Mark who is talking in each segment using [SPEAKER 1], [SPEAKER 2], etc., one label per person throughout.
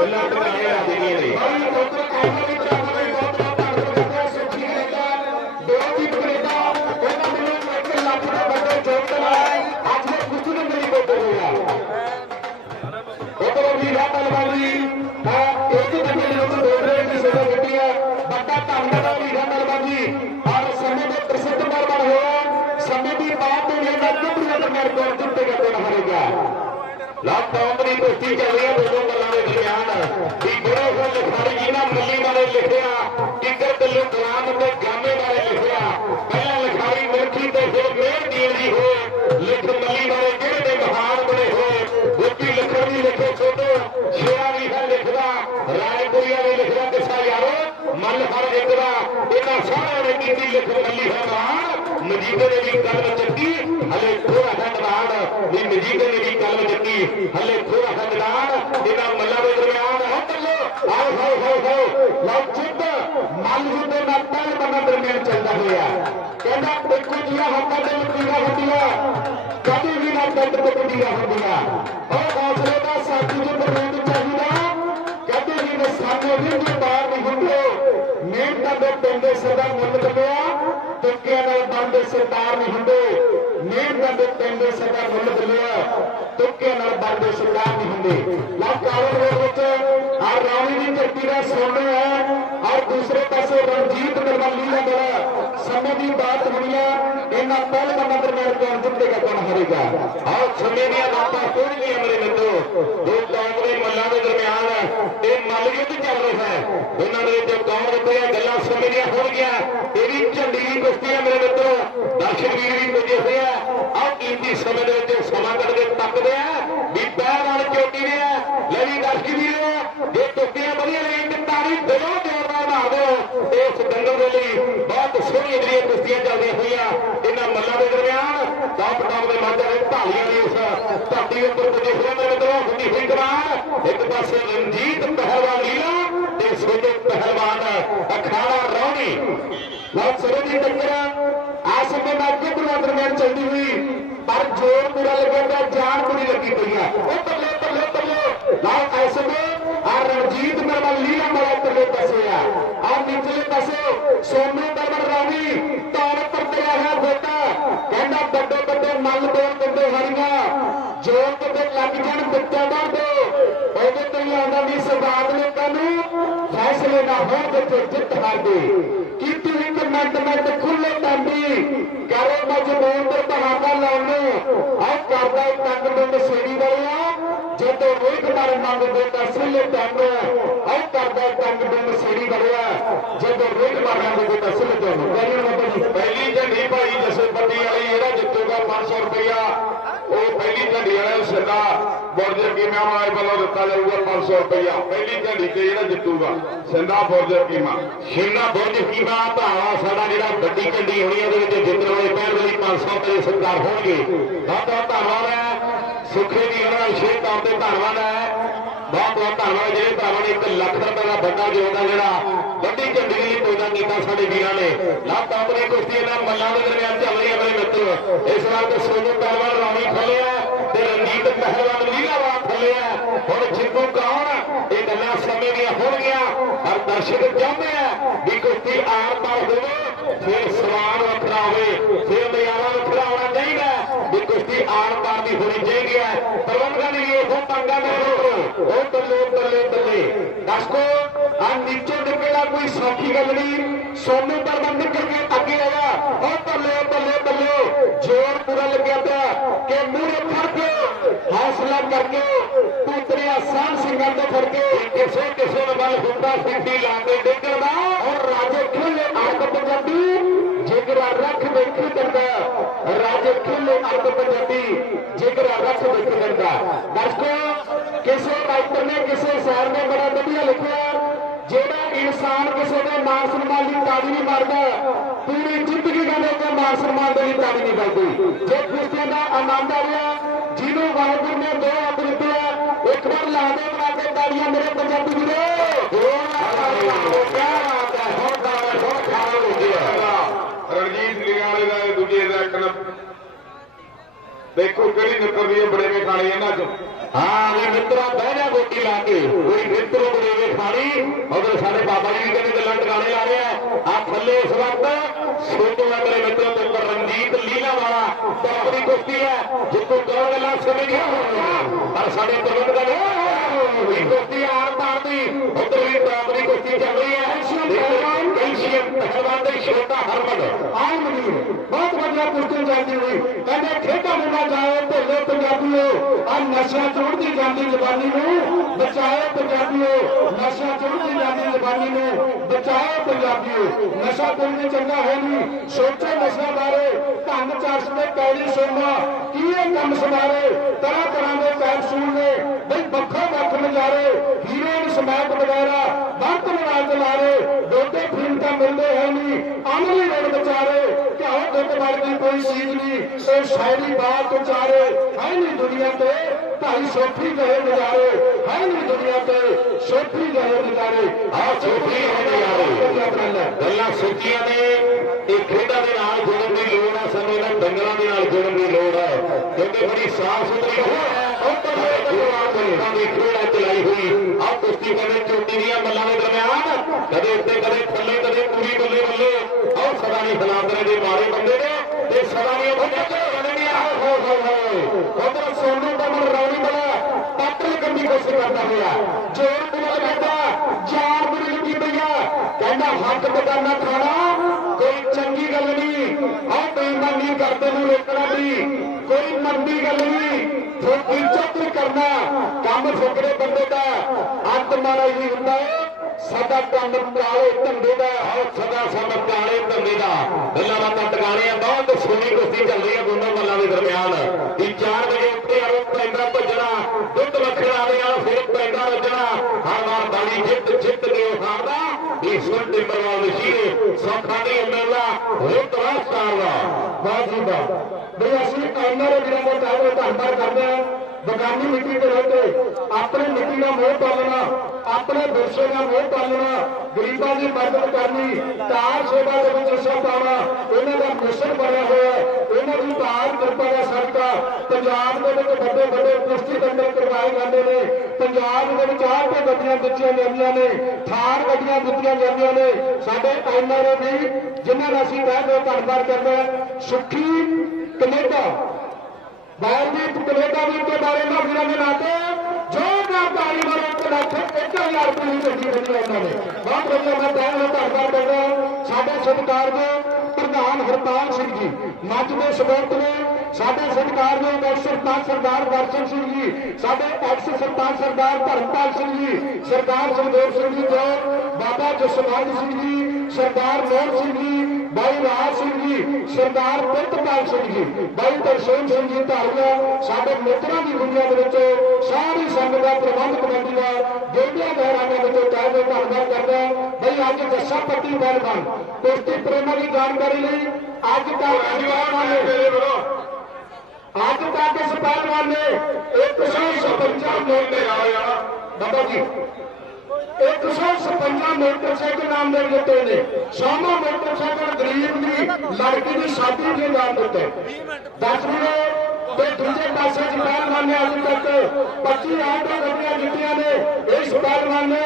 [SPEAKER 1] ਗੱਲਾਂ ਟਿਕਾਣੇ ਆ ਗਈਆਂ ਨੇ
[SPEAKER 2] ਦੀ ਕੈਨੇਡਾ
[SPEAKER 1] ਲਾਕਡਾਊਨ ਦੀ ਚੱਲ ਰਹੀ ਹੈ ਦੋਨੋਂ ਗੱਲਾਂ ਦੇ ਦਰਮਿਆਨ ਵੀ ਗੁਰੂ ਹੋ ਲਿਖਾਰੀ ਜੀ ਨੇ ਮੱਲੀ ਬਾਰੇ ਲਿਖਿਆ ਕਿੱਕਰ ਦਿੱਲੂ ਕਲਾਮ ਤੇ ਗਾਮੇ ਬਾਰੇ ਲਿਖਿਆ। ਪਹਿਲਾਂ ਲਿਖਾਰੀ ਮਿਰਖੀ ਤੇ ਫਿਰ ਮੇਰ ਦੀਨ ਜੀ ਹੋਏ, ਲਿਖ ਮੱਲੀ ਬਾਰੇ ਜਿਹੜੇ ਦੇ ਮਹਾਨ ਬਣੇ ਹੋਏ? ਗੋਪੀ ਲੱਖੜ ਵੀ ਲਿਖੇ ਛੋਟੋ ਸ਼ੇਰਾ ਵੀ ਹੈ ਲਿਖਦਾ ਰਾਏਪੁਰੀਆ ਵੀ ਲਿਖਦਾ ਕਿਸਾ ਯਾਰੋ ਮਨ ਹਰ ਇੱਕ ਦਾ। ਇਹਨਾਂ ਸਾਰਿਆਂ ਨੇ ਕੀਤੀ ਲਿਖ ਮੱਲੀ ਹੈ ਮਹਾਨ। ਮਜੀਦੇ ਨੇ ਵੀ ਕਲਮ ਚੱਕੀ, ਹਲੇ ਥੋੜਾ ਖੰਡਵਾਨ ਵੀ ਮਜੀਦੇ ਨੇ ਵੀ ਕਲਮ ਚੱਕੀ, ਹਲੇ ਥੋੜਾ ਖੰਡਵਾਨ ਇਹਨਾਂ ਮੱਲਾਂ ਦੇ ਦਰਮਿਆਨ ਹੈ ਚੱਲੋ
[SPEAKER 2] ਆਓ ਹੋ ਹੋ ਹੋ ਲਓ ਮਨ ਦੇ ਨਾਲ ਤਨ ਬਣਾ ਦਰਮਿਆਨ ਚੱਲਦਾ ਹੋਇਆ। ਕਹਿੰਦਾ ਇੱਕੋ ਜਿਹਾ ਹੱਥਾਂ ਦੇ ਲਕੀਰਾਂ ਹੁੰਦੀਆਂ, ਕਦੇ ਵੀ ਨਾ ਟੱਟ ਟੁੱਟਦੀਆਂ ਹੁੰਦੀਆਂ। ਸਰਦਾਰ ਨਹੀਂ ਹੁੰਦੇ। ਮਿਹਨਤਾਂ ਦੇ ਪਿੰਡੇ ਸਦਾ ਮੁੱਲ ਕੱਢਿਆ ਤੁੱਕਿਆਂ ਨਾਲ ਬਣਦੇ ਸਰਦਾਰ ਨਹੀਂ ਹੁੰਦੇ। ਲਓ ਕਾਲਰ ਦੇ ਵਿੱਚ ਆ ਰਾਣੀ ਦੀ ਧਰਤੀ ਦਾ ਸੋਨਾ ਹੈ ਔਰ ਦੂਸਰੇ ਪਾਸੇ ਰਣਜੀਤ ਨਿਰਮਲੀ ਦਾ ਬੜਾ ਸਮੇਂ ਦੀ ਬਾਤ ਹੋਣੀ ਹੈ ਇਹਨਾਂ ਪਹਿਲ ਦਾ ਨੰਬਰ ਮੇਰੇ ਕੋਲ ਜਿੱਤੇਗਾ, ਕੌਣ ਹਾਰੇਗਾ?
[SPEAKER 1] ਆਓ ਸਮੇਂ ਦੀਆਂ ਬਾਤਾਂ ਹੋਣਗੀਆਂ ਮੇਰੇ ਮਿੱਤਰੋ। ਦੋ ਕੌਮ ਦਰਮਿਆਨ ਇਹ ਯੁੱਧ ਚੱਲ ਰਿਹਾ ਹੈ। ਉਹਨਾਂ ਦੇ ਵਿੱਚ ਕੌਮ ਰੁਪਈਆ ਗੱਲਾਂ ਸਮੇਂ ਹੋਣਗੀਆਂ। ਇਹ ਵੀ ਝੰਡੀ ਦੀ ਕੁਸ਼ਤੀ ਹੈ ਮੇਰੇ ਮਿੱਤਰੋ। ਦਰਸ਼ਕ ਵੀਰ ਵੀ ਪੁੱਜੇ ਹੋਏ ਆ। ਆਓ ਕੀਮਤੀ ਸਮੇਂ ਦੇ ਵਿੱਚ ਸਮਾਂ ਕੱਢ ਕੇ ਤੱਕਦੇ ਆ। ਵੀ ਪੈਰ ਨਾਲ ਚੋਟੀ ਨੇ ਆ। ਲੈ ਵੀ ਦਰਸ਼ਕ ਵੀਰ, ਜੇ ਟੁੱਟੀਆਂ ਵਧੀਆ ਲਈ ਤੇ ਤਾੜੀ ਦਿਲੋਂ ਜੋਰਦਾਰ ਮਾਰ ਦਿਓ। ਇਸ ਦੰਗਲ ਦੇ ਲਈ ਬਹੁਤ ਸੋਹਣੀ ਜਿਹੜੀਆਂ ਕੁਸ਼ਤੀਆਂ ਚੱਲਦੀਆਂ ਹੋਈਆਂ। ਇਹਨਾਂ ਮੱਲਾਂ ਦੇ ਦਰਮਿਆਨ ਟੌਪ ਟੌਪ ਦੇ ਮੱਧ ਦੇ ਢਾਲੀਆਂ ਦੀ ਉਸ ਧਰਤੀ ਉੱਪਰ ਪੁੱਜੇ ਮੇਰੇ ਮਿੱਤਰੋ, ਹੁੰਦੀ ਹੋਈ ਕਮਾਨ ਇੱਕ ਪਾਸੇ ਰਣਜੀਤ ਪਹਿਲਵਾਨ ਲੀਲਾ ਤੇ ਸੋਡੇ ਪਹਿਲਵਾਨ ਅਖਾੜਾ ਰੌਣੀ।
[SPEAKER 2] ਲਓ, ਸਿਰੇ ਦੀ ਟੱਕਰ। ਆ ਸਮੇਂ ਨਾਲ ਅੱਗੇ ਦਰਮਿਆਨ ਚੱਲਦੀ ਹੋਈ, ਪਰ ਜੋਰ ਪੂਰਾ ਲੱਗਿਆ ਤਾਂ ਜਾਨ ਪੂਰੀ ਲੱਗੀ ਪਈ ਆ। ਉਹ ਬੱਲੇ ਬੱਲੇ ਬੱਲੇ ਲਓ ਐਸੇ ਸਮੇਂ ਆ ਰਣਜੀਤ ਨਰਮਲ ਲੀਲਾ ਮੇਰਾ ਪਰਲੇ ਪਾਸੇ ਆ। ਆ ਨਿਚਲੇ ਪਾਸੇ ਸੋਨੂ ਦਰਮਨ ਰਾਵੀ ਤੌਰ ਪਰਤਿਆ ਹੈ ਬੇਟਾ। ਕਹਿੰਦਾ, ਵੱਡੇ ਵੱਡੇ ਮੱਲ ਬੋਲ ਕਿਤੇ ਲੱਗ ਜਾਣ ਦਾ ਦੋ ਉਹਦੇ ਤੇ ਆਉਂਦਾ ਵੀ ਸਰਦਾਰ ਲੋਕਾਂ ਨੂੰ ਫੈਸਲੇ ਨਾ ਹੋਣ ਜਿੱਥੇ ਜਿੱਤ ਹਾਰ ਦੇ ਕੀਤੀ ਇੱਕ ਮਿੰਟ ਮਿੰਟ ਖੁੱਲੇ ਟਾਂਡੀ ਕਰੋ ਮਜਬੂਰ ਤੇ ਬਹਾਨਾ ਲਾਉਣ ਨੂੰ। ਆਹ ਕਰਦਾ ਤੰਗ ਡੁੰਡ ਸੇੜੀ ਵਾਲਿਆ ਜਦੋਂ ਵੇਖ ਮਾਰ ਮੰਗਦੇ ਤਾਂ ਸਿੱਲੇ ਟੰਗ ਆਹ ਕਰਦਾ ਇਹ ਤੰਗ ਡੁੰਡ ਸੇੜੀ ਵਾਲਿਆ ਜਦੋਂ ਵੇਖ ਮਾਰ ਮੰਗਦੇ ਤਾਂ ਸਿੱਲੇ ਟੰਗ
[SPEAKER 1] ਪਹਿਲੀ ਝੰਡੀ ਭਾਈ ਜਸੇਪੱਟੀ ਵਾਲੀ ਜਿਹੜਾ ਜਿੱਤੂਗਾ 500 ਰੁਪਇਆ ਉਹ ਪਹਿਲੀ ਝੰਡੀ ਵਾਲਾ ਸਿੱਧਾ ਬੋਰਜਰ ਕੀਮਾ ਵਾਲੇ ਵੱਲੋਂ ਦਿੱਤਾ ਜਾਊਗਾ 500 ਰੁਪਇਆ ਪਹਿਲੀ ਝੰਡੀ ਤੇ ਜਿਹੜਾ ਜਿੱਤੂਗਾ ਸਿੰਦਾ ਬੋਰਜਰ ਕੀਮਾ। ਸਿੰਦਾ ਬੋਰਜਰ ਕੀਮਾ ਭਾਵਾ ਸਾਡਾ ਜਿਹੜਾ ਵੱਡੀ ਝੰਡੀ ਹੋਣੀ ਉਹਦੇ ਵਿੱਚ ਜਿੱਤਣ ਵਾਲੇ ਪਹਿਲ ਵਾਲੀ ਲਈ 500 ਰੁਪਏ ਸਰਕਾਰ ਹੋਣਗੇ। ਬਹੁਤ ਬਹੁਤ ਧੰਨਵਾਦ ਹੈ। ਸੁਖੇ ਦੀ ਉਹਨਾਂ ਵਿਸ਼ੇਸ਼ ਤੌਰ ਤੇ ਧੰਨਵਾਦ ਹੈ। ਬਹੁਤ ਬਹੁਤ ਧੰਨਵਾਦ ਜਿਹੜੇ ਭਰਾਵਾਂ ਨੇ 1 ਲੱਖ ਰੁਪਏ ਦਾ ਵੱਡਾ ਯੋਗਦਾਨ ਜਿਹੜਾ ਵੱਡੀ ਝੰਡੀ ਲਈ ਪੈਦਾ ਕੀਤਾ ਸਾਡੇ ਵੀਰਾਂ ਨੇ। ਲੱਭ ਆਪਣੀ ਕੁਸ਼ਤੀ ਇਹਨਾਂ ਮੱਲਾਂ ਦੇ ਦਰਮਿਆਨ ਚੱਲ ਰਹੀ ਹੈ ਮੇਰੇ ਮਿੱਤਰੋ। ਇਸ ਵਾਰ ਤੇ ਸੋਨੂ ਪਹਿਲਵਾਨ ਰਾਵੀ ਖੱਲਿਆ ਤੇ ਰਣਜੀਤ ਪਹਿਲਵਾਨ ਲੀਲਾਵਾਲ ਖੱਲਿਆ। ਹੁਣ ਜਿੱਤੂ ਕੌਣ ਇਹ ਗੱਲਾਂ ਸਮੇਂ ਦੀਆਂ ਹੋਣਗੀਆਂ। ਪਰ ਦਰਸ਼ਕ ਚਾਹੁੰਦੇ ਆ ਵੀ ਕੁਸ਼ਤੀ ਆਰ ਪਾਰ ਹੋਵੇ, ਫਿਰ ਸਵਾਲ ਵੱਖਰਾ ਹੋਵੇ, ਫਿਰ ਮਿਆਰਾ ਆਰ ਪਾਰ ਦੀ ਹੋਣੀ ਚਾਹੀਦੀ ਹੈ। ਪ੍ਰਬੰਧਕਾਂ ਦੀ ਇਹ ਪੰਗਾ ਮੇਰੇ ਮਿੱਤਰੋ ਉਹ ਬੱਲੇ ਬੱਲੇ ਬੱਲੇ ਦਸਕੋ ਆ ਨੀਚੇ ਡਿੱਗੇਗਾ ਕੋਈ ਸੌਖੀ ਗੱਲ ਨਹੀਂ। ਸੋਨੂ ਪ੍ਰਬੰਧ ਕਰਕੇ ਅੱਗੇ ਆਇਆ ਉਹ ਬੱਲੇ ਬੱਲੇ ਬੱਲੇ ਜੋਰ ਪੂਰਾ ਲੱਗਿਆ ਪਿਆ ਕਿ ਮੂਹਰੇ ਫੜ ਕੇ ਹੌਸਲਾ ਕਰਕੇ ਪੁੱਤਰਿਆ ਸਾਹ ਸਿੰਘਾਂ ਤੋਂ ਫੜ ਕੇ ਕਿਸੇ ਕਿਸੇ ਨੂੰ ਵੱਲ ਹੁੰਦਾ, ਸਿੱਧੀ ਲਾ ਕੇ ਡਿੱਗਣ ਦਾ ਔਰ ਰਾਜੇ ਖੇਲੇ ਅਰਬ ਪੰਜਾਬੀ ਜਿਗਰਾ ਰੱਖ ਵੇਖੀ ਦਿੰਦਾ ਰਾਜੇ ਖੇਲੇ ਅਰਬ ਪੰਜਾਬੀ ਜਿਗਰਾ ਰੱਖ ਵੇਖੀ ਦਿੰਦਾ ਦਰਸ਼ਕੋ ਕਿਸੇ ਰਾਈਟਰ ਨੇ ਕਿਸੇ ਸ਼ਾਇਰ ਨੇ ਬੜਾ ਵਧੀਆ ਲਿਖਿਆ। ਜਿਹੜਾ ਇਨਸਾਨ ਕਿਸੇ ਦੇ ਮਾਨ ਸਨਮਾਨ ਦੀ ਤਾੜੀ ਨਹੀਂ ਮਾਰਦਾ ਪੂਰੀ ਜ਼ਿੰਦਗੀ ਕਹਿੰਦੇ ਕਿ ਮਾਨ ਸਨਮਾਨ ਦੀ ਤਾੜੀ ਨਹੀਂ ਕਰਦੀ। ਜੇ ਕੁਸ਼ਤੀਆਂ ਦਾ ਆਨੰਦ ਆ ਰਿਹਾ ਜਿਹਨੂੰ ਵਾਹਿਗੁਰੂ ਨੇ ਦੋ ਅੱਖ ਦਿੱਤੇ ਇੱਕ ਵਾਰ ਲਾ ਦੇ ਬਣਾ ਕੇ ਤਾੜੀਆਂ ਮੇਰੇ ਪੰਜਾਬੀ ਵੀਰੋ। ਹੈ ਹੋਰ ਦਾ ਹੋਰ ਖਾਣਾ ਹੋ ਗਿਆ ਰਣਜੀਤ ਲਿਆਲੇ ਦਾ ਇਹ ਦੂਜੇ ਦਾ ਇੱਕ ਨੰਬਰ ਦੇਖੋ ਕਿਹੜੀ ਨਿਕਲਦੀ ਹੈ ਬੜੇਵੇਂ ਖਾਣੇ ਇਹਨਾਂ ਚੋਂ।
[SPEAKER 2] ਹਾਂ ਵੀ ਮਿੱਤਰਾ, ਬਹਿ ਗੋਟੀ ਲਾ ਕੇ। ਕੋਈ ਮਿੱਤਰੋ ਬੜੇਵੇ ਖਾਣੀ ਉਧਰ ਸਾਡੇ ਬਾਬਾ ਜੀ ਵੀ ਕਹਿੰਦੇ ਗੱਲਾਂ ਟਿਕਾਣੇ ਲਾ ਰਹੇ ਆ। ਆ ਥੱਲੇ ਇਸ ਵਕਤ ਛੋਟੂ ਹੈ ਮੇਰੇ ਮਿੱਤਰੋ ਲੀਲਾ ਵਾਲਾ ਤਕੜੀ ਕੁਸ਼ਤੀ ਹੈ ਜਿੱਥੋਂ ਦੋ ਗੱਲਾਂ ਸਮਝੀਆਂ ਹੋਣਗੀਆਂ ਪਰ ਸਾਡੇ ਤੁਰੰਤ ਗੱਲ ਵੀ ਕੁਸ਼ਤੀ ਆਰ ਪਾਰ ਦੀ ਉਧਰ ਵੀ ਤਕੜੀ ਕੁਸ਼ਤੀ ਚੱਲ ਰਹੀ ਹੈ। ਕੈਲਸ਼ੀਅਮ ਪਹਿਲਵਾਨ ਦੇ ਛੋਟਾ ਹਰਮਨ ਆਹ ਮਨੀ ਬਹੁਤ ਵਧੀਆ ਕੁਸ਼ਤੀ ਚੱਲਦੀ ਹੋਈ। ਕਹਿੰਦੇ ਖੇਡਾਂ ਮੁੰਡਾ ਜਾਓ ਭੋਲੇ ਪੰਜਾਬੀਓ। ਆ ਨਸ਼ਾ ਚੋੜਦੀ ਜਾਂਦੀ ਜਵਾਨੀ ਨੂੰ। ਬਚਾਓ ਪੰਜਾਬੀਓ। ਨਸ਼ਾ ਚੋੜਦੀ ਜਾਂਦੀ ਜਵਾਨੀ ਨੂੰ। ਬਚਾਓ ਪੰਜਾਬੀਓ। ਨਸ਼ਾ ਕੋਈ ਨਹੀਂ ਚੰਗਾ ਹੈ ਨਹੀਂ। ਸੋਚੋ ਨਸ਼ਾ ਬਾਰੇ। ਧੰਨ ਚਰਚ ਦੇ ਕੈਲੀ ਸੋਨਾ ਕੀ ਇਹ ਕੰਮ ਸਮਾਰੇ? ਤਰ੍ਹਾਂ ਤਰ੍ਹਾਂ ਦੇ ਕੈਪਸੂਲ ਨੇ। ਬਈ ਵੱਖੋ ਵੱਖ ਨਜ਼ਾਰੇ। ਹੀਰੋਇਨ ਸਮੈਕ ਵਗੈਰਾ ਬੰਤ ਬਣਾ ਕੇ ਲਾਰੇ ਦੋਤੇ ਫਿਲਮ ਤਾਂ ਮਿਲਦੇ ਹੈ ਨਹੀਂ। ਅਮਲੀ ਰੋਡ ਵਿਚਾਰੇ। ਘਿਓ ਦੁੱਧ ਵਰਗੀ ਕੋਈ ਚੀਜ਼ ਨਹੀਂ। ਇਹ ਸ਼ਾਇਰੀ ਬਾਤ ਉਚਾਰੇ ਹੈ ਨਹੀਂ ਦੁਨੀਆ ਤੇ। ਭਾਈ ਸੋਫੀ ਗਏ ਨਜ਼ਾਰੇ। ਹੈ ਨਹੀਂ ਦੁਨੀਆ ਤੇ। ਸੋਫੀ ਗਏ ਨਜ਼ਾਰੇ। ਆ ਸੋਫੀ ਹੈ ਨਜ਼ਾਰੇ। ਗੱਲਾਂ ਸੋਚੀਆਂ ਨੇ। ਇਹ ਖੇਡਾਂ ਦੇ ਨਾਲ ਜੁੜੇ ਦੀ ਦੇ ਨਾਲ ਜੁੜਨ ਦੀ ਲੋੜ ਹੈ। ਕਿਉਂਕਿ ਬੜੀ ਸਾਫ਼ ਸੁਥਰੀ ਹੈ। ਉੱਪਰ ਲੋਕਾਂ ਦੀ ਖੇੜਾ ਚਲਾਈ ਹੋਈ। ਆ ਕੁਸ਼ਤੀ ਕਹਿੰਦੇ ਚੋਟੀ ਦੀਆਂ ਮੱਲਾਂ ਦੇ ਦਰਮਿਆਨ। ਕਦੇ ਉੱਤੇ, ਕਦੇ ਥੱਲੇ, ਕਦੇ ਪੂਰੀ ਬੱਲੇ ਬੱਲੇ। ਆਹ ਸਦਾ ਨਹੀਂ ਬਲਾਦਰੇ ਦੇ ਮਾਰੇ ਬੰਦੇ ਨੇ ਤੇ ਸਦਾ ਨਹੀਂ ਬੰਦੇ ਤੇ ਰਣਨੀ ਆ। ਹੋ ਹੋ ਹੋ ਉਧਰ ਸੋਨੂ ਕਮਲ ਰੌਣੀ ਬੜਾ ਪੱਤਲ ਕੰਦੀ ਕੋਸ਼ਿਸ਼ ਕਰਦਾ ਹੋਇਆ। ਜੋਰ ਬੁਲਾ ਕਹਿੰਦਾ, ਜਾਨ ਬੁਰੀ ਲੱਗੀ ਪਈਆ ਕਹਿੰਦਾ ਹੱਕ ਬਗਾਨਾ ਖਾਣਾ ਕੋਈ ਚੰਗੀ ਗੱਲ ਨਹੀਂ। ਆਹ ਬੇਈਮਾਨੀ ਕਰਦੇ ਨੂੰ ਰੋਕਣਾ ਵੀ ਕੋਈ ਮੰਦੀ ਗੱਲ ਨਹੀਂ। ਫੋਕੀ ਚੋਕੀ ਕਰਨਾ। ਕੰਮ ਫੁਕਰੇ ਬੰਦੇ ਦਾ। ਅੰਤ ਮਾਰਾ ਹੀ ਹੁੰਦਾ ਹੈ। ਸਦਾ ਕੰਮ ਕਾਲੇ ਧੰਦੇ ਦਾ ਆਹ ਸਦਾ ਸਮ ਕਾਲੇ ਧੰਦੇ ਦਾ। ਗੱਲਾਂ ਬਾਤਾਂ ਟਿਕਾਣੇ ਆ ਬਹੁਤ ਸੋਹਣੀ ਕੁਸ਼ਤੀ ਚੱਲ ਰਹੀ ਹੈ ਦੋਨੋਂ ਮੱਲਾਂ ਦੇ ਦਰਮਿਆਨ। ਇਹ 4 ਵਜੇ ਉੱਤੇ ਆਰੋ ਪੈਂਦਾ ਭੱਜਣਾ, ਦੁੱਧ ਵੱਖਰਾ ਦੇ ਨਾਲ ਫਿਰ ਪੈਂਦਾ ਵੱਜਣਾ। ਹਰ ਵਾਰ ਦਾੜੀ ਜਿੱਤ ਜਿੱਤ ਕੇ ਉਠਾਉਂਦਾ ਇਹ ਸੁਣ ਟਿੰਬਰਵਾਲ ਮਸ਼ੀਨ ਸੌਖਾ ਨਹੀਂ ਮਿਲਦਾ, ਹੋਰ ਤਰ੍ਹਾਂ ਦਾ। ਬਾਤ ਜੀ ਬਾਤ ਬਈ ਅਸੀਂ ਐਨਆਰ ਵੀਰਾਂ ਦਾ ਚਾਹੇ ਧੰਨਵਾਦ ਕਰਦੇ ਹਾਂ। ਬਗਾਨੀ ਮਿੱਟੀ ਤੇ ਰਹਿ ਕੇ ਆਪਣੀ ਮਿੱਟੀ ਦਾ ਮੋਹ ਪਾਲਣਾ ਆਪਣੇ ਵਿਰਸੇ ਦਾ ਮੋਹ ਪਾਲਣਾ ਗਰੀਬਾਂ ਦੀ ਮਦਦ ਕਰਨੀ ਤਾਰ ਸੇਵਾ ਦੇ ਵਿੱਚ ਹਿੱਸਾ ਪਾਉਣਾ, ਇਹਨਾਂ ਦਾ ਮਿਸ਼ਨ ਬਣਿਆ ਹੋਇਆ ਹੈ। ਇਹਨਾਂ ਦੀ ਤਾਰ ਕਿਰਪਾ ਦਾ ਸਦਕਾ ਪੰਜਾਬ ਦੇ ਵਿੱਚ ਵੱਡੇ ਵੱਡੇ ਕੁਸ਼ਤੀ ਦੰਗਲ ਕਰਵਾਏ ਜਾਂਦੇ ਨੇ। ਪੰਜਾਬ ਦੇ ਵਿੱਚ ਆਹ ਤੇ ਗੱਡੀਆਂ ਦਿੱਤੀਆਂ ਜਾਂਦੀਆਂ ਨੇ, ਥਾਰ ਗੱਡੀਆਂ ਦਿੱਤੀਆਂ ਜਾਂਦੀਆਂ ਨੇ। ਸਾਡੇ ਐਨਆਰਏ ਵੀ, ਜਿਨ੍ਹਾਂ ਦਾ ਅਸੀਂ ਕਹਿ ਦੋ ਧੰਨਵਾਦ ਕਰਦੇ ਹਾਂ ਕਨੇਡਾ ਕੈਨੇਡਾ। ਬਾਹਰਦੀਪ ਕੈਨੇਡਾ ਵੀ ਕੇ ਬਾਰੇ ਨਾਲ ਵੀਰਾਂ ਦੇ ਨਾਤੇ ਜੋਰਦਾਰ ਤਾਲੀ ਮਾਰੋ ਇੱਕ ਲੱਖ 1000 ਰੁਪਏ ਦੀ ਉਹਨਾਂ ਨੇ ਬਹੁਤ ਵਧੀਆ ਮੈਂ ਤੈਨੂੰ ਨੂੰ ਧੰਨਵਾਦ ਕਰਦਾ ਹਾਂ। ਸਾਡੇ ਸਤਿਕਾਰਯੋਗ ਪ੍ਰਧਾਨ ਹਰਪਾਲ ਸਿੰਘ ਜੀ ਮੱਝ ਦੇ ਸਪੋਰਟ ਨੇ ਸਾਡੇ ਸਤਿਕਾਰਯੋਗ ਐਕਸ ਸਰਪੰਚ ਸਰਦਾਰ ਦਰਸ਼ਨ ਸਿੰਘ ਜੀ ਸਾਡੇ ਐਕਸ ਸਰਪੰਚ ਸਰਦਾਰ ਧਰਮਪਾਲ ਸਿੰਘ ਜੀ ਸਰਦਾਰ ਸੰਦੋਖ ਸਿੰਘ ਜੀ ਜੋ ਬਾਬਾ ਜਸਵੰਤ ਸਿੰਘ ਜੀ, ਸਰਦਾਰ ਮੋਹਨ ਸਿੰਘ ਜੀ ਬਾਈ ਰਾਜ ਸਿੰਘ ਜੀ ਸਰਦਾਰ ਪ੍ਰਿਤਪਾਲ ਸਿੰਘ ਜੀ ਬਾਈ ਤਰਸੇਮ ਸਿੰਘ ਜੀ ਧਾਰੀਆ ਸਾਡੇ ਮਿੱਤਰਾਂ ਦੀ ਦੁਨੀਆ ਦੇ ਵਿੱਚ ਸਾਰੀ ਸੰਗਤ ਦਾ ਪ੍ਰਬੰਧ ਕਮੇਟੀ ਦਾ ਗੋਡਿਆਂ ਗਹਿਰਾਵਾਂ ਵਿੱਚੋਂ ਦਿਲ ਧੰਨਵਾਦ ਕਰਦਾ। ਬਈ ਅੱਜ ਦੱਸਾ ਪੱਟੀ ਪਹਿਲਵਾਨ ਕੁਸ਼ਤੀ ਪ੍ਰੇਮੀਆਂ ਦੀ ਜਾਣਕਾਰੀ ਲਈ ਅੱਜ ਤੱਕ ਪਹਿਲਵਾਨਾਂ ਨੇ ਅੱਜ ਤੱਕ ਇਸ ਪਹਿਲਵਾਨ ਨੇ 156 ਮੋਟੇ ਆਏ ਆ। ਬਾਬਾ ਜੀ 156 ਮੋਟਰਸਾਈਕਲ ਨਾਮ ਦੇ ਨੇ। ਸਾਮਾ ਮੋਟਰਸਾਈਕਲ ਗਰੀਬ ਦੀ, ਲੜਕੀ ਦੀ ਸ਼ਾਦੀ ਦੇ ਨਾਮ ਦਿੱਤੇ 10 ਵੀਰੋ ਤੇ ਦੂਜੇ ਪਾਸੇ ਚ ਨੇ ਅੱਜ ਤੱਕ 25 ਆਟੋ ਗੱਡੀਆਂ ਜਿੱਤੀਆਂ ਨੇ। ਇਸ ਪਹਿਲਵਾਨ ਨੇ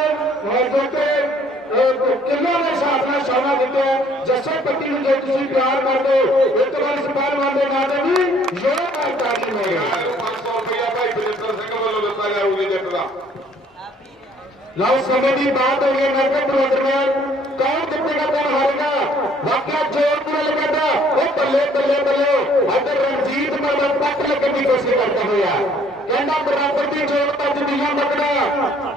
[SPEAKER 2] ਜੋ ਕਿੰਨਾ ਦੇ ਹਿਸਾਬ ਨਾਲ ਸੋਨਾ ਦਿੱਤਾ ਜੱਸੇ ਪੱਟੀ ਨੂੰ ਜੇ ਤੁਸੀਂ ਪਿਆਰ ਕਰਦੇ ਹੋ, ਇੱਕ ਵਾਰ ਇਸ ਪਹਿਲਵਾਨ ਦੇ ਨਾਂ ਤੇ ਵੀ ਯੋਗ ਹੈ ਤਾਲੀ ਮੇਰੇ
[SPEAKER 1] 500 ਰੁਪਇਆ ਭਾਈ ਬਜਿੰਦਰ ਸਿੰਘ ਵੱਲੋਂ ਦਿੱਤਾ ਜਾਊਗੀ ਜਿੱਤ ਦਾ।
[SPEAKER 2] ਲਓ ਸਮੇਂ ਦੀ ਬਾਤ ਹੋ ਗਈ, ਨਰਕ ਪ੍ਰੋਗਰਾਮ ਕੌਣ ਜਿੱਤੇਗਾ, ਕੌਣ ਹਾਰੇਗਾ? ਵਾਕਿਆ ਜੋਰ ਪੂਰਾ ਲਗਾਦਾ। ਉਹ ਬੱਲੇ ਬੱਲੇ ਬੱਲੇ। ਅਦਰ ਰਣਜੀਤ ਮਾਲਾ ਪੱਟ ਲੱਗਣ ਦੀ ਕੋਸ਼ਿਸ਼ ਕਰਦਾ ਹੋਇਆ। ਕਹਿੰਦਾ ਬਰਾਬਰ ਦੀ ਜੋਰ ਤੱਕ ਦੀਆਂ ਮਕੜਾ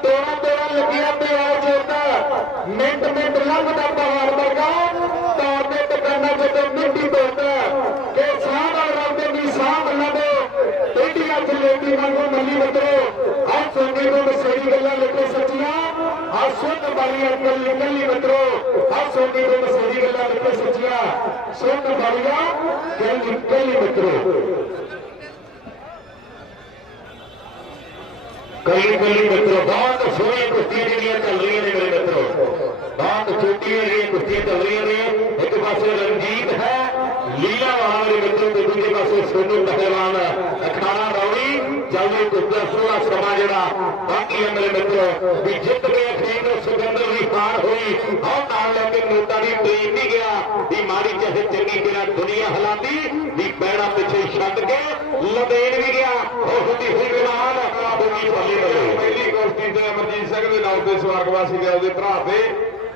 [SPEAKER 2] ਤੋੜਾ ਤੋੜਾ ਲੱਗਿਆ ਤੇ ਆਓ ਜੋਰਦਾ ਮਿੰਟ ਮਿੰਟ ਲੰਘਦਾ ਪਹਾੜ ਵਰਗਾ ਤੌਰ ਤੇ ਟਕਰਾਨਾ ਜਦੋਂ ਮਿੱਟੀ ਤੋੜਦਾ ਕਿ ਸਾਹ ਨਾਲ ਰੌਂਦੇ ਦੀ ਸਾਹ ਬੱਲਾ ਦੇ ਟੇਡੀਆਂ ਜਲੇਬੀ ਵਾਂਗੂ ਮੱਲੀ ਵਤਰੋ ਆ ਸੋਨੇ ਨੂੰ ਮਸੇਰੀ ਗੱਲਾਂ ਲਿਖੋ ਸੱਚੀਆਂ ਆ ਸੁਣ ਬਾਲੀਆਂ ਕੱਲ ਨਿਕਲੀ ਵਤਰੋ ਆ ਸੋਨੇ ਨੂੰ ਮਸੇਰੀ ਗੱਲਾਂ ਲਿਖੋ ਸੱਚੀਆਂ। ਸੁਣ ਬਾਲੀਆਂ ਕੱਲ ਨਿਕਲੀ ਵਤਰੋ ਕਲੀ ਕਲੀ ਮਿੱਤਰੋ, ਬਹੁਤ ਸੋਹਣੀਆਂ ਕੁਸ਼ਤੀਆਂ ਜਿਹੜੀਆਂ ਚੱਲ ਰਹੀਆਂ ਨੇ ਮੇਰੇ ਮਿੱਤਰੋ। ਬਹੁਤ ਛੋਟੀਆਂ ਜਿਹੜੀਆਂ ਕੁਸ਼ਤੀਆਂ ਚੱਲ ਰਹੀਆਂ ਨੇ। ਇੱਕ ਪਾਸੇ ਰਣਜੀਤ ਹੈ ਲੀਲਾ ਵਾਲਾ ਮੇਰੇ ਮਿੱਤਰ, ਤੇ ਦੂਜੇ ਪਾਸੇ ਸੋਨੂ ਪਹਿਲਵਾਨ ਅਖਾਣਾ ਰੌਣੀ ਜਲਦੀ ਕੁੱਤਾ ਸੋਲਾ ਸਮਾ ਜਿਹੜਾ ਬਾਕੀ ਮੇਰੇ ਮਿੱਤਰ ਵੀ ਜਿੱਤ ਕੇ ਅਖੀਰ ਸੁਖਿੰਦਰ ਦੀ ਹਾਰ ਹੋਈ ਆਹ ਨਾਲ ਲੈ ਕੇ ਨੋਟਾਂ ਦੀ ਟ੍ਰੇਨ ਨਹੀਂ ਗਿਆ। ਵੀ ਮਾੜੀ ਚਾਹੇ ਚੰਗੀ ਕਿਹੜਾ ਦੁਨੀਆ ਹਲਾਂਦੀ ਵੀ ਪੈਣਾ ਪਿੱਛੇ ਛੱਡ ਕੇ ਲਦੇਨ ਵੀ ਗਿਆ। ਉਹ ਹੁੰਦੀ ਹੋਈ ਵਿਮਾਨ ਆਪਣੀ ਬੱਲੇ ਬੱਲੇ
[SPEAKER 1] ਪਹਿਲੀ ਕੁਸ਼ਤੀ ਤੇ ਅਮਰਜੀਤ ਸਿੰਘ ਦੇ ਨਾਮ ਤੇ ਸਵਰਗਵਾਸੀ ਦੇ ਉਹਦੇ ਭਰਾ ਤੇ।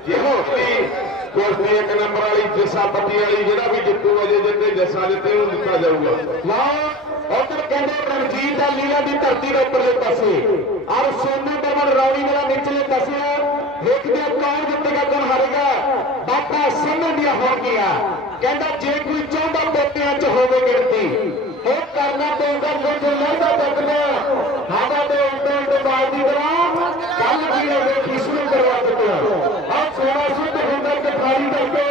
[SPEAKER 1] ਜਿਹੋ ਵੀ ਕੁਸ਼ਤੀ ਇੱਕ ਨੰਬਰ ਵਾਲੀ ਜੱਸਾ ਪੱਟੀ ਵਾਲੀ ਜਿਹੜਾ ਵੀ ਜਿੱਤੂ ਅਜੇ ਜਿੱਤੇ ਜੱਸਾ ਜਿੱਤੇ ਉਹਨੂੰ ਦਿੱਤਾ ਜਾਊਗਾ।
[SPEAKER 2] ਵਾਹ ਉਧਰ ਕਹਿੰਦੇ ਰਣਜੀਤ ਦਾ ਲੀਲਾ ਦੀ ਧਰਤੀ ਦੇ ਉੱਪਰਲੇ ਪਾਸੇ। ਔਰ ਸੋਨੂ ਬਰਮਨ ਰੌਣੀ ਵਾਲਾ ਨਿਚਲੇ ਪਾਸੇ ਵੇਖਦੇ ਕੌਣ ਜਿੱਤੇਗਾ, ਕੌਣ ਹਾਰੇਗਾ। ਬਾਪਾ ਸਮਝ ਦੀਆਂ ਹੋਣਗੀਆਂ। ਕਹਿੰਦਾ ਜੇ ਕੋਈ ਚਾਹੁੰਦਾ ਪੋਤਿਆਂ 'ਚ ਹੋਵੇ ਗਿਣਤੀ, ਉਹ ਕਰਨਾ ਪਊਗਾ ਮੁੱਢ ਲੰਘਦਾ ਤੱਕਦਾ ਹਾਦਾ ਦੇ ਉਲਟੇ ਉਲਟੇ ਬਾਲ ਦੀ ਤਰ੍ਹਾਂ ਕੱਲ ਵੀ ਉਹ ਵੇਖੀ ਕਰਵਾ ਦਿੱਤਾ ਆ ਸੋਨਾ ਸੁੱਧ ਹੁੰਦਾ ਤੇ ਖਾਲੀ ਕਰਕੇ।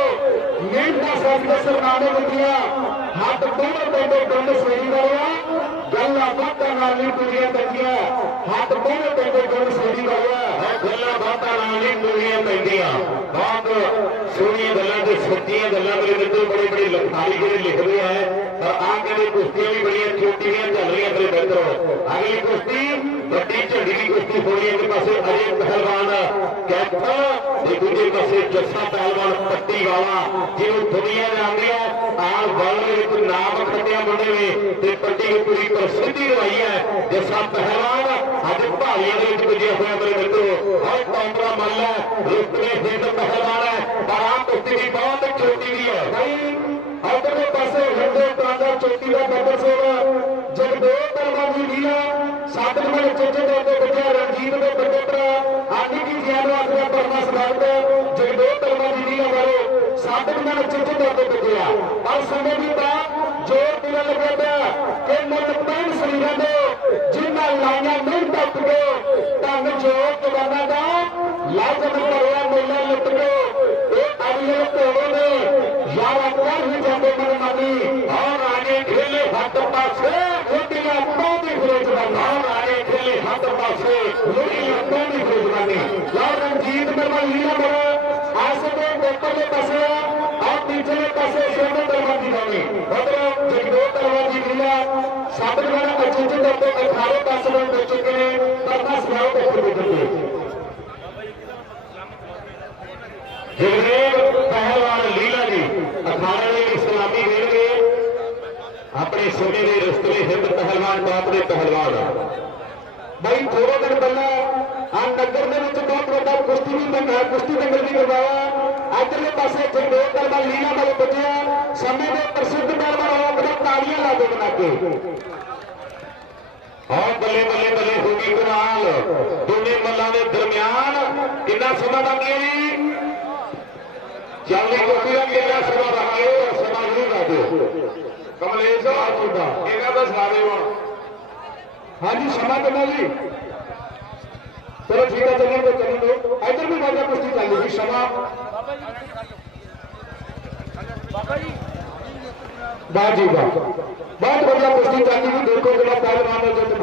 [SPEAKER 2] ਮਿਹਨਤ ਦਾ ਸਾਥ ਦਾ ਸਰਨਾਮੇ ਦਿੱਤੀਆਂ ਹੱਥ ਦੋਵੇਂ ਪੈਂਦੇ ਗੁੰਡ ਸਵੇਰੀ ਵਾਲਿਆ ਗੱਲਾਂ ਬਾਤਾਂ ਨਾਲ ਨਹੀਂ ਦੁਨੀਆ ਤੱਕੀਆਂ ਹੱਥ ਦੋਵੇਂ ਪੈਂਦੇ ਗੁੰਡ ਸਵੇਰੀ ਵਾਲਿਆ ਗੱਲਾਂ ਬਾਤਾਂ ਨਾਲ ਨਹੀਂ ਦੁਨੀਆ ਪੈਂਦੀਆਂ। ਬਹੁਤ ਸੋਹਣੀਆਂ ਗੱਲਾਂ ਤੇ ਸੱਚੀਆਂ ਗੱਲਾਂ ਮੇਰੇ ਮਿੱਤਰ, ਬੜੇ ਬੜੇ ਲਖਾਰੀ ਜਿਹੜੇ ਲਿਖਦੇ ਆ। ਪਰ ਆ ਕਹਿੰਦੇ ਕੁਸ਼ਤੀਆਂ ਵੀ ਬੜੀਆਂ ਛੋਟੀਆਂ ਚੱਲ ਰਹੀਆਂ ਮੇਰੇ ਮਿੱਤਰੋ। ਅਗਲੀ ਕੁਸ਼ਤੀ ਵੱਡੀ ਝੰਡੀ ਦੀ ਕੁਸ਼ਤੀ ਹੋਣੀ ਹੈ। ਇੱਕ ਪਾਸੇ ਅਜੇ ਪਹਿਲਵਾਨ ਕੈਪਟਨ ਤੇ ਦੂਜੇ ਪਾਸੇ ਜੱਸਾ ਪਹਿਲਵਾਨ ਪੱਟੀ ਵਾਲਾ, ਜਿਹਨੂੰ ਦੁਨੀਆ ਜਾਣਦੀ ਹੈ ਆਲ ਵਰਲਡ ਦੇ ਵਿੱਚ ਨਾਮ ਖੱਟਿਆ ਮੁੰਡੇ ਨੇ ਤੇ ਪੱਟੀ ਨੂੰ ਪੂਰੀ ਪ੍ਰਸਿੱਧੀ ਦਵਾਈ ਹੈ। ਜੱਸਾ ਪਹਿਲਵਾਨ, ਅੱਜ ਭਾਈਆਂ ਦੇ ਵਿੱਚ ਪੁੱਜਿਆ ਹੋਇਆ ਮੇਰੇ ਮਿੱਤਰੋ। ਹਰ ਕੌਂਟਰਾ ਮੱਲ ਹੈ ਰੁਕਨੇ ਫਿੱਟ ਪਹਿਲਵਾਨ ਹੈ। ਪਰ ਆਹ ਕੁਸ਼ਤੀ ਵੀ ਬਹੁਤ ਛੋਟੀ ਵੀ ਹੈ। ਭਾਈ ਉਧਰਲੇ ਪਾਸੇ ਹਿੰਦੇ ਪ੍ਰਾਂਦਾ ਚੋਟੀ ਦਾ ਬੱਬਰ ਸਿੰਘ ਜਗਦੇਵ ਪਹਿਲਵਾਨ ਦੀ ਲੀਲਾ ਸਾਡੇ ਵਾਲੇ ਚੇਚੇ ਦੇ ਉੱਤੇ ਬੱਚਾ ਰਣਜੀਤ ਦੇ ਵੱਡੇ ਭਰਾ ਆਦੀ ਕੀ ਜਿਆਦ ਵਾਸਤੇ ਪਰਮਾ ਸਵਾਗਤ ਜਗਦੇਵ ਪਹਿਲਵਾਨ ਦੀ ਲੀਲਾ ਵਾਲੇ ਸਾਧਨ ਵਾਲੇ ਚੇਚੇ ਦੇ ਉੱਤੇ ਬੱਚਿਆ ਪਰ ਸਮੇਂ ਦੀ ਬਾਤ ਜੋਰ ਦਿਲਾ ਲੱਗਿਆ ਪਿਆ ਕਿ ਮੁੱਲ ਸਰੀਰਾਂ ਦੇ ਜਿਨ੍ਹਾਂ ਲਾਈਆਂ ਨਹੀਂ ਟੱਪ ਗਏ ਧੰਨ ਜੋ ਜਵਾਨਾਂ ਦਾ ਲਾਜ਼ਮ ਭਰਿਆ ਮੇਲਾ ਲੁੱਟ ਗਏ ਇਹ ਅਗਲੇ ਘੋੜੇ ਨੇ ਯਾਰ ਅਕਬਰ ਵੀ ਜਾਂਦੇ ਮਨ ਮਾਨੀ ਔਰ ਆਗੇ ਖੇਲੇ ਹੱਥ ਪਾਸੇ ਰੋਟੀਆਂ ਪਾਉਂਦੀ ਫਿਰੇ ਜਵਾਨਾ ਔਰ ਖੇਲੇ ਹੱਥ ਪਾਸੇ ਰੋਟੀਆਂ ਪਾਉਂਦੀ ਫਿਰੇ ਜਵਾਨੀ ਯਾਰ ਰਣਜੀਤ ਮਰਮਾ ਲੀਲਾ ਮਰ ਆਸੇ ਦੇ ਉੱਪਰ ਦੇ ਪਾਸੇ ਔਰ ਪਿਛਲੇ ਪਾਸੇ ਸੋਨੇ ਦਰਵਾਜ਼ੇ ਦੀ ਬਾਣੀ ਉਧਰ ਜਗਦੋ ਲੀਲਾ ਸਾਬਤ ਵਾਲਾ ਬੱਚੇ ਦੇ ਉੱਤੇ 18 ਪਾਸੇ ਦੇ ਹੋ ਚੁੱਕੇ ਨੇ ਪਰਮਾ ਸਮਾਉ ਦੇ ਉੱਪਰ ਬੈਠੇ ਜਗਦੇਵ, ਪਹਿਲਵਾਨ ਲੀਲਾ ਜੀ ਅਖਾੜੇ ਦੇ ਇਸਲਾਮੀ ਵੇਣਗੇ ਆਪਣੇ ਸੋਨੇ ਦੇ ਰਸਤੇ ਹਿੰਦ ਪਹਿਲਵਾਨ ਟਾਪ ਦੇ ਪਹਿਲਵਾਨ। ਬਾਈ ਥੋੜੇ ਦਿਨ ਪਹਿਲਾਂ ਆ ਨਗਰ ਦੇ ਵਿੱਚ ਬਹੁਤ ਵੱਡਾ ਕੁਸ਼ਤੀ ਵੀ ਬੰਦਾ ਕੁਸ਼ਤੀ ਦੰਗਲ ਵੀ ਕਰਵਾਇਆ। ਇੱਧਰਲੇ ਪਾਸੇ ਜਗਦੇਵ ਪਹਿਲਵਾਨ ਲੀਲਾ ਵਾਲੇ ਬੱਚਿਆ ਸਮੇਂ ਦੇ ਪ੍ਰਸਿੱਧ ਪਹਿਲਵਾਨ ਹੋਕ ਦਾ ਤਾਲੀਆਂ ਲਾ ਦੋ ਬਣਾ ਕੇ। ਹਾਂ ਬੱਲੇ ਬੱਲੇ ਬੱਲੇ ਹੋ ਗਈ ਕਮਾਲ ਦੋਨੇ ਮੱਲਾਂ ਦੇ ਦਰਮਿਆਨ ਕਿੰਨਾ ਸਮਾਂ ਬਾਕੀ ਹੈ ਜੀ? ਚੱਲਦੀ ਕੋਪੀ ਦਾ ਕਿੰਨਾ ਸਮਾਂ ਬਾਕੀ ਹੈ ਉਹ ਸਮਾਂ ਨਹੀਂ ਦੱਸ ਦਿਓ
[SPEAKER 1] ਕਮਲੇਸ਼
[SPEAKER 2] ਤੁਹਾਡਾ।
[SPEAKER 1] ਇਹਨਾਂ ਦਾ ਸਾਰੇ ਹੁਣ।
[SPEAKER 2] ਹਾਂਜੀ ਸਮਾਂ ਕਿੰਨਾ ਜੀ। ਚਲੋ ਠੀਕ ਹੈ ਚੱਲੀਏ ਤੇ ਚੱਲੀ ਦੋ ਇੱਧਰ ਵੀ ਵਾਜਾ ਕੁਸ਼ਤੀ ਚੱਲ ਰਹੀ ਸਮਾਂ ਵਾਹ ਜੀ। ਵਾਹ। ਬਹੁਤ ਵਧੀਆ ਕੁਸ਼ਤੀ ਚੱਲਦੀ ਵੀ ਦੇਖੋ ਜਿਹੜਾ ਪਹਿਲਵਾਨ ਨੇ ਜਿੱਤ